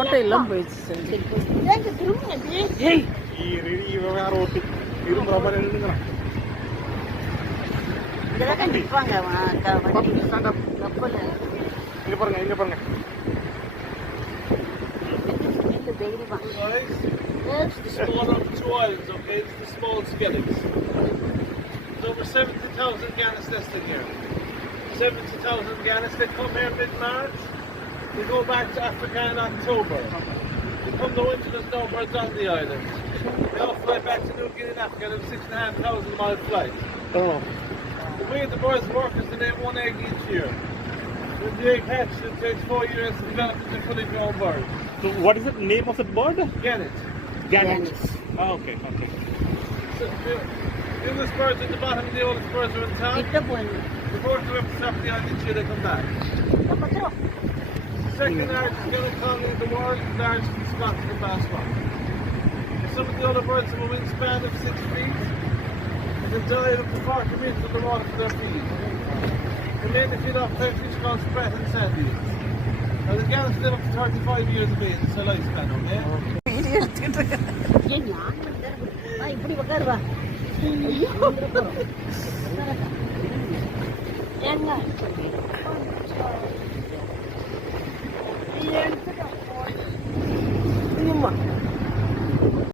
ஓட்டையெல்லாம் போயிடுச்சு. It's one of the two islands, okay? It's the small skeletons. There's over 70,000 Gannets nested here. 70,000 Gannets. They come here mid-March. They go back to Africa in October. They come the winter, there's no birds on the island. They all fly back to New Guinea in Africa. They have 6,500 mile flight. Oh. The way the birds work is they lay one egg each year. When the egg hatches, it takes 4 years to develop into a fully grown bird. So what is the name of the bird? Gannet. Gannet. Oh, okay. So, the youngest birds at the bottom and the oldest birds are in top. The birds are up to top of the island each year they come back. The second largest gannet colony in the world, largest in Scotland and Basque. Some of the other birds have a wingspan of 6 feet and they dive up to 40 meters in the water for their feed. They mainly feed off fish called sprat and sandies. Now the gannets live up to 35 years of age, it's a lifespan, okay? ஐயம்மா